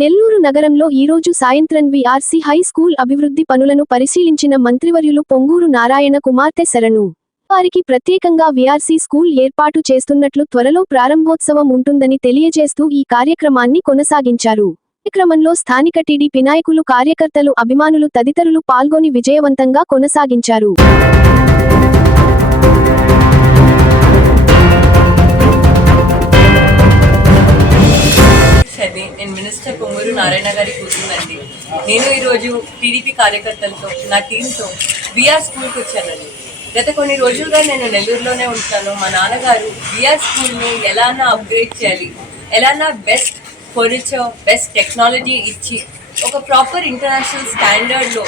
నెల్లూరు నగరంలో ఈరోజు సాయంత్రం వీఆర్సీ హై స్కూల్ అభివృద్ధి పనులను పరిశీలించిన మంత్రివర్యులు పొంగూరు నారాయణ కుమార్తె శరణు. వారికి ప్రత్యేకంగా వీఆర్సీ స్కూల్ ఏర్పాటు చేస్తున్నట్లు త్వరలో ప్రారంభోత్సవం ఉంటుందని తెలియజేస్తూ ఈ కార్యక్రమాన్ని కొనసాగించారు. కార్యక్రమంలో స్థానిక టీడీపీ నాయకులు కార్యకర్తలు అభిమానులు తదితరులు పాల్గొని విజయవంతంగా కొనసాగించారు. మినిస్టర్ పొంగూరు నారాయణ గారి కూతుందండి నేను ఈరోజు టీడీపీ కార్యకర్తలతో నా టీంతో బీఆర్ స్కూల్కి వచ్చానండి. గత కొన్ని రోజులుగా నేను నెల్లూరులోనే ఉంటాను. మా నాన్నగారు బీఆర్ స్కూల్ని ఎలానా అప్గ్రేడ్ చేయాలి ఎలానా బెస్ట్ ఫర్నిచర్ బెస్ట్ టెక్నాలజీ ఇచ్చి ఒక ప్రాపర్ ఇంటర్నేషనల్ స్టాండర్డ్లో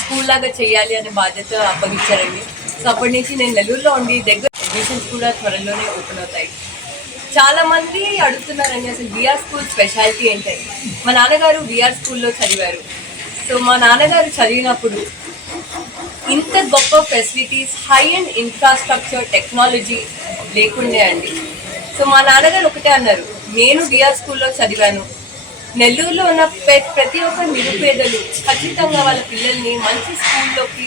స్కూల్ లాగా చేయాలి అనే బాధ్యత అప్పగించారండి. సో అప్పటి నుంచి నేను నెల్లూరులో ఉండి దగ్గర అడ్మిషన్స్ కూడా త్వరలోనే ఓపెన్ అవుతాయి. చాలా మంది అడుగుతున్నారండి అసలు బిఆర్ స్కూల్ స్పెషాలిటీ ఏంటని మా నాన్నగారు బిఆర్ స్కూల్లో చదివారు. సో మా నాన్నగారు చదివినప్పుడు ఇంత గొప్ప facilities high end infrastructure technology లేకుండే అండి. సో మా నాన్నగారు ఒకటే అన్నారు నేను బిఆర్ స్కూల్లో చదివాను. నెల్లూరులో ఉన్న ప్రతి ఒక్క నిరుపేదలు ఖచ్చితంగా వాళ్ళ పిల్లల్ని మంచి స్కూల్లోకి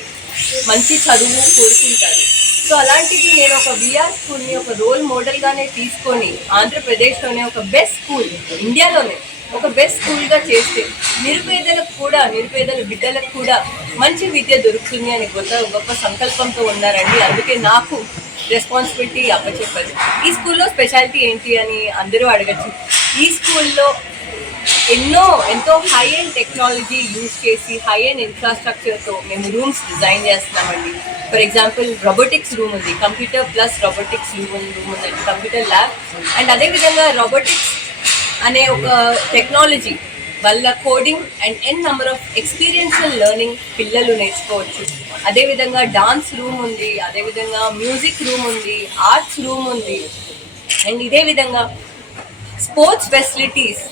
మంచి చదువు కోరుకుంటారు. సో అలాంటిది నేను ఒక విఆర్ స్కూల్ని ఒక రోల్ మోడల్గానే తీసుకొని ఆంధ్రప్రదేశ్లోనే ఒక బెస్ట్ స్కూల్ ఇండియాలోనే ఒక బెస్ట్ స్కూల్గా చేస్తే నిరుపేదలకు కూడా నిరుపేదల బిడ్డలకు కూడా మంచి విద్య దొరుకుతుంది అనే గొప్ప గొప్ప సంకల్పంతో ఉన్నారండి. అందుకే నాకు రెస్పాన్సిబిలిటీ అప్పచెప్పారు ఈ స్కూల్లో స్పెషాలిటీ ఏంటి అని అందరూ అడగచ్చు. ఈ స్కూల్లో ఎన్నో ఎంతో హై అండ్ టెక్నాలజీ యూజ్ చేసి హై అండ్ ఇన్ఫ్రాస్ట్రక్చర్తో మేము రూమ్స్ డిజైన్ చేస్తున్నామండి. ఫర్ ఎగ్జాంపుల్ రోబోటిక్స్ రూమ్ ఉంది computer plus robotics room room ఉందండి కంప్యూటర్ ల్యాబ్ అండ్ అదేవిధంగా రోబోటిక్స్ అనే ఒక టెక్నాలజీ వల్ల coding and N number of experiential learning పిల్లలు నేర్చుకోవచ్చు. అదేవిధంగా డాన్స్ రూమ్ ఉంది అదేవిధంగా మ్యూజిక్ రూమ్ ఉంది ఆర్ట్స్ రూమ్ ఉంది. అండ్ ఇదే విధంగా స్పోర్ట్స్ ఫెసిలిటీస్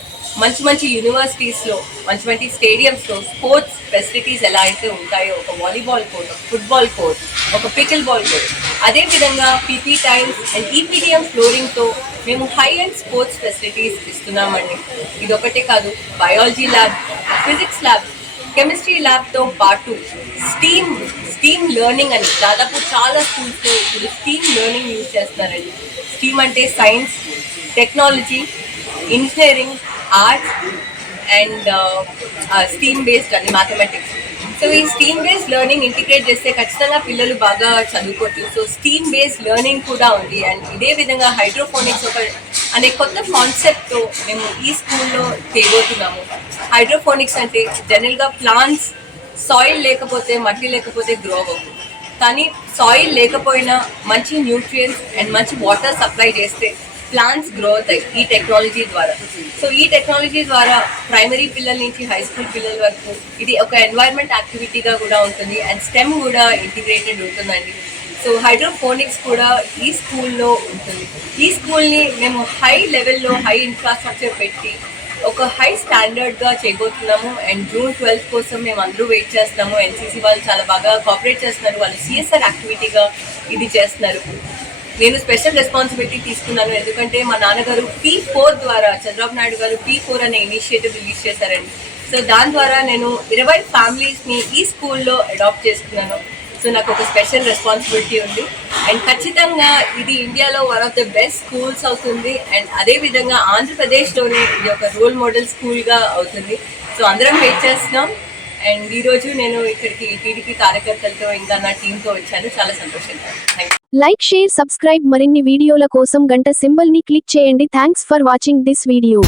మంచి మంచి యూనివర్సిటీస్లో మంచి మంచి స్టేడియంస్లో స్పోర్ట్స్ ఫెసిలిటీస్ ఎలా అయితే ఉంటాయో ఒక వాలీబాల్ కోర్ట్ ఒక ఫుట్బాల్ కోర్ట్ ఒక పికిల్ బాల్ కోర్ట్ అదేవిధంగా పీపీ టైమ్స్ అండ్ ఈపీడిఎం ఫ్లోరింగ్తో మేము హై అండ్ స్పోర్ట్స్ ఫెసిలిటీస్ ఇస్తున్నామండి. ఇది ఒకటే కాదు biology lab physics lab chemistry ల్యాబ్తో పాటు స్టీమ్ స్టీమ్ లెర్నింగ్ అని దాదాపు చాలా స్కూల్స్లో ఇప్పుడు స్టీమ్ లెర్నింగ్ యూజ్ చేస్తున్నారండి. స్టీమ్ అంటే science technology engineering arts and STEAM based అండి మ్యాథమెటిక్స్ సో ఈ స్టీమ్ బేస్డ్ లెర్నింగ్ ఇంటిగ్రేట్ చేస్తే ఖచ్చితంగా పిల్లలు బాగా చదువుకోవచ్చు. సో స్టీమ్ బేస్డ్ లెర్నింగ్ కూడా ఉంది. అండ్ ఇదే విధంగా హైడ్రోఫోనిక్స్ ఒక అనే కొత్త కాన్సెప్ట్తో మేము ఈ స్కూల్లో తేబోతున్నాము. హైడ్రోఫోనిక్స్ అంటే జనరల్గా ప్లాంట్స్ సాయిల్ లేకపోతే మట్టి లేకపోతే గ్రో అవ్వవు. కానీ సాయిల్ లేకపోయినా మంచి న్యూట్రియంట్స్ అండ్ మంచి వాటర్ సప్లై చేస్తే ప్లాంట్స్ గ్రో అవుతాయి ఈ టెక్నాలజీ ద్వారా. సో ఈ టెక్నాలజీ ద్వారా ప్రైమరీ పిల్లల నుంచి హై స్కూల్ పిల్లల వరకు ఇది ఒక ఎన్వైర్న్మెంట్ యాక్టివిటీగా కూడా ఉంటుంది అండ్ స్టెమ్ కూడా ఇంటిగ్రేటెడ్ ఉంటుందండి. సో హైడ్రోఫోనిక్స్ కూడా ఈ స్కూల్లో ఉంటుంది. ఈ స్కూల్ని మేము హై లెవెల్లో హై ఇన్ఫ్రాస్ట్రక్చర్ పెట్టి ఒక హై స్టాండర్డ్గా చేయబోతున్నాము అండ్ జూన్ ట్వెల్త్ కోసం మేము అందరూ వెయిట్ చేస్తున్నాము. ఎన్సీసీ వాళ్ళు చాలా బాగా కోఆపరేట్ చేస్తున్నారు. వాళ్ళు సిఎస్ఆర్ యాక్టివిటీగా ఇది చేస్తున్నారు. నేను స్పెషల్ రెస్పాన్సిబిలిటీ తీసుకున్నాను. ఎందుకంటే మా నాన్నగారు పీ ఫోర్ ద్వారా చంద్రబాబు నాయుడు గారు పీ ఫోర్ అనే ఇనిషియేటివ్ రిలీజ్ చేశారండి. సో దాని ద్వారా నేను ఇరవై ఫ్యామిలీస్ని ఈ స్కూల్లో అడాప్ట్ చేసుకున్నాను. సో నాకు ఒక స్పెషల్ రెస్పాన్సిబిలిటీ ఉంది. అండ్ ఖచ్చితంగా ఇది ఇండియాలో one of the best schools అవుతుంది. అండ్ అదే విధంగా ఆంధ్రప్రదేశ్లోనే ఇది ఒక రోల్ మోడల్ స్కూల్గా అవుతుంది. సో అందరం వెయిట్ చేస్తున్నాం. అండ్ ఈరోజు నేను ఇక్కడికి టీడీపీ కార్యకర్తలతో ఇంకా నా టీంతో వచ్చాను. చాలా సంతోషంగా థ్యాంక్ లైక్ షేర్ సబ్స్క్రైబ్ మరిన్ని వీడియోల కోసం గంట సింబల్ని క్లిక్ చేయండి. Thanks for watching this video.